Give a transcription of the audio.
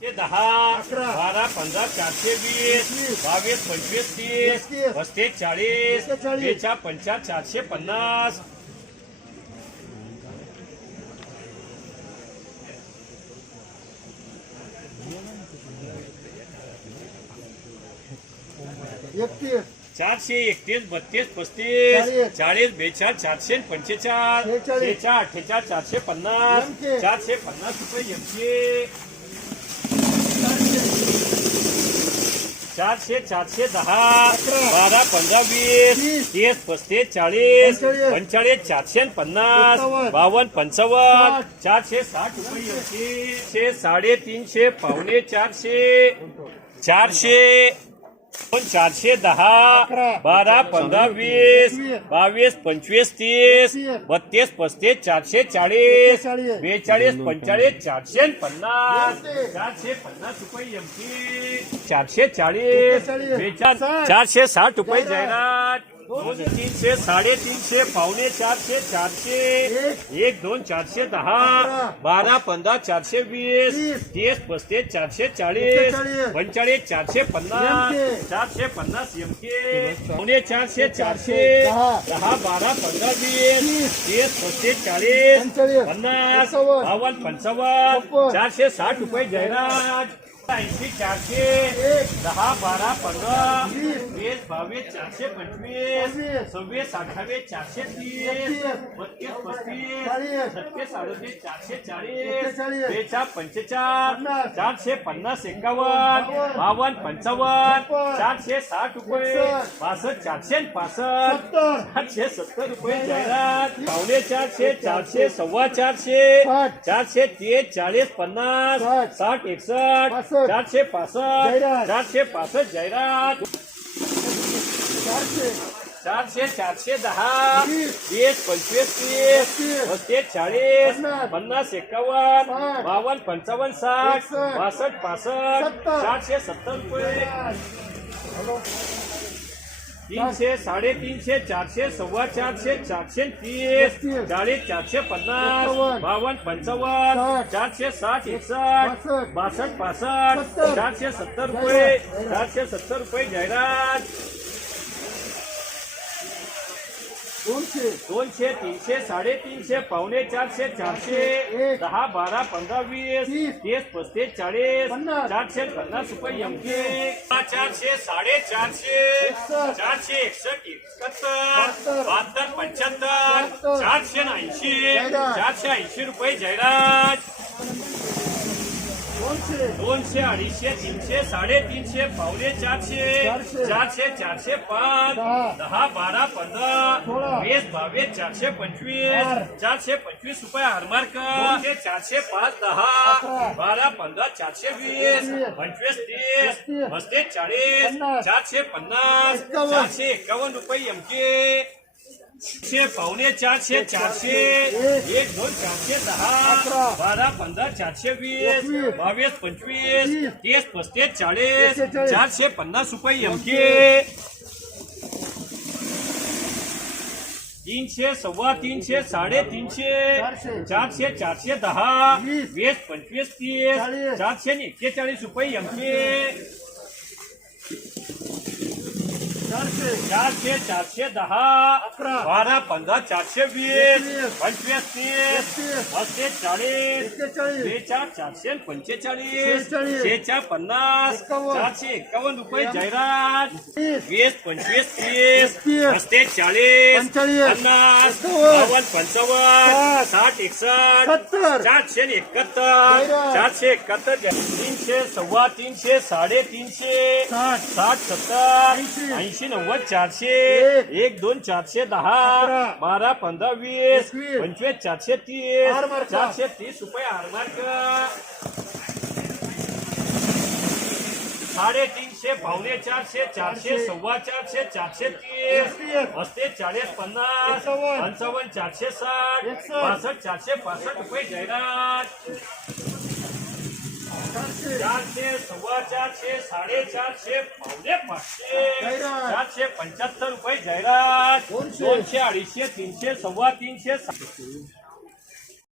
ते दहा बारा पंधरा चारशे वीस बावीस पंचवीस तीस पस्तीस चाळीस बेचा पंचा चारशे पन्नास चारशे एकतीस बत्तीस पस्तीस चाळीस. बेचाळीस चारशे पंचेचाळ शेहेचाळीस. बेचाळ अठ्ठेचाळ चारशे पन्नास चारशे पन्नास रुपये एमचे चारशे चारशे दहा. बारा पंधरा वीस तीस. तीस पस्तीस चाळीस पंचेचाळीस. पंचेचाळीस चारशे पन्नास. बावन्न पंचावन्न. चारशे साठ रुपये साडेतीनशे पावणे चारशे चारशे चारशे दहा. बारा पंधरा वीस. बावीस पंचवीस तीस. बत्तीस पस्तीस चारशे चाळीस बेचाळीस. पंचेचाळीस चारशे पन्नास. चारशे पन्नास रुपये एमटी चारशे चाळीस बेचाळीस. चारशे साठ रुपये जाहिरात. जाहिरात दोन तीनशे साडेतीनशे पावणे चारशे चारशे एक. एक दोन चारशे दहा अकरा. बारा पंधरा चारशे वीस. तीस पस्तीस चारशे चाळीस एक्केचाळीस. पंचेचाळीस चारशे पन्नास. चारशे पन्नास एमके पावणे चारशे चारशे दहा. दहा बारा पंधरा वीस तीस. तीस पस्तीस चाळीस पंचेचाळीस. पन्नास. बावन्न पंचावन्न छप्पन. चारशे साठ रुपये जाहिरात ऐंशी चारशे एक. दहा बारा पंधरा वीस. वीस बावीस चारशे पंचवीस सव्वीस. अठ्ठावीस चारशे तीस. बत्तीस पस्तीस. छत्तीस अडतीस चारशे चाळीस एक्केचाळीस. बेचाळ पंचेचाळ पन्नास. चारशे पन्नास एकावन्न बावन्न. पंचावन्न. चारशे साठ रुपये. पासष्ट चारशे पासष्ट चारशे सत्तर रुपये जाहिरात पावणे चारशे चारशे सव्वा चारशे. चारशे तीस चाळीस पन्नास साठ. एकसष्ट. चारशे पासष्ट. चारशे पासष्ट जाहिरात चारशे चारशे दहा वीस. वीस पंचवीस तीस पस्तीस. चाळीस पन्नास. साठ. बावन्न पंचावन्न साठ. बासष्ट पासष्ट. चारशे सत्तर रुपये तीनशे साडेतीनशे चारशे सव्वा चारशे चारशे तीस. चाळीस चारशे पन्नास एक्कावन्न. बावन्न पंचावन्न. चारशे साठ एकसष्ट बासष्ट. पासष्ट. चारशे सत्तर रुपये. चारशे सत्तर रुपये जाहिरात दोनशे दोनशे तीनशे साडेतीनशे पावणे चारशे चारशे. दहा बारा पंधरा वीस तीस. तीस पस्तीस चाळीस पन्नास. चारशे पन्नास रुपये एमके चारशे साडेचारशे. चारशे एकसष्ट एकाहत्तर बहात्तर. पंच्याहत्तर. चारशे ऐंशी. चारशे ऐंशी रुपये जाहिरात दोनशे दोनशे अडीचशे तीनशे साडेतीनशे पावणे चारशे चारशे. चारशे पाच दहा. बारा. वीस बावीस चारशे पंचवीस चार. चारशे पंचवीस रुपये हारमार्क चारशे पाच दहा. बारा पंधरा चारशे वीस वीस. पंचवीस तीस पस्तीस. चाळीस. चारशे पन्नास एक्कावन्न. चारशे एकावन्न रुपये एमके चारशे पावणे चारशे चारशे एक. दोन चारशे दहा. बारा पंधरा चारशे वीस. बावीस पंचवीस तीस. तीस पस्तीस चाळीस. चारशे पन्नास रुपये एमके तीनशे सव्वा तीनशे साडेतीनशे चारशे. चारशे चारशे दहा वीस. वीस पंचवीस तीस. चारशे एक्केचाळीस रुपये एमके चारशे चारशे चारशे दहा अकरा. बारा पंधरा चारशे वीस एकवीस. पंचवीस तीस एकतीस. पस्तीस चाळीस एक्केचाळीस बेचाळ चारशे पंचेचाळीस शेहेचाळीस. शेहेचाळ पन्नास एकावन्न. चारशे एकावन्न रुपये जाहिरात तीस वीस पंचवीस तीस एकतीस. चाळीस पंचेचाळीस. पन्नास. बावन्न पंचावन्न साठ. साठ एकसष्ट सत्तर चारशे आणि एकाहत्तर जाहिरात. चारशे एकाहत्तर तीनशे सव्वा तीनशे साडेतीनशे साठ साठ सत्तर ऐंशी. ऐंशी नव्वद चारशे एक. दोन चारशे दहा. बारा पंधरा वीस. पंचवीस चारशे तीस. चारशे तीस रुपये हारमार्क साडेतीनशे तीनशे पावणे चारशे चारशे सव्वा चारशे चारशे तीस पस्तीस चाळीस पन्नास पंचावन्न. चारशे साठ. पासष्ट चारशे पासष्ट रुपये जाहिरात चारशे चारशे सव्वा चारशे साडेचारशे पावणे पाचशे जाहिरात. चारशे पंच्याहत्तर रुपये जाहिरात दोनशे. दोनशे अडीचशे तीनशे सव्वा तीनशे सा-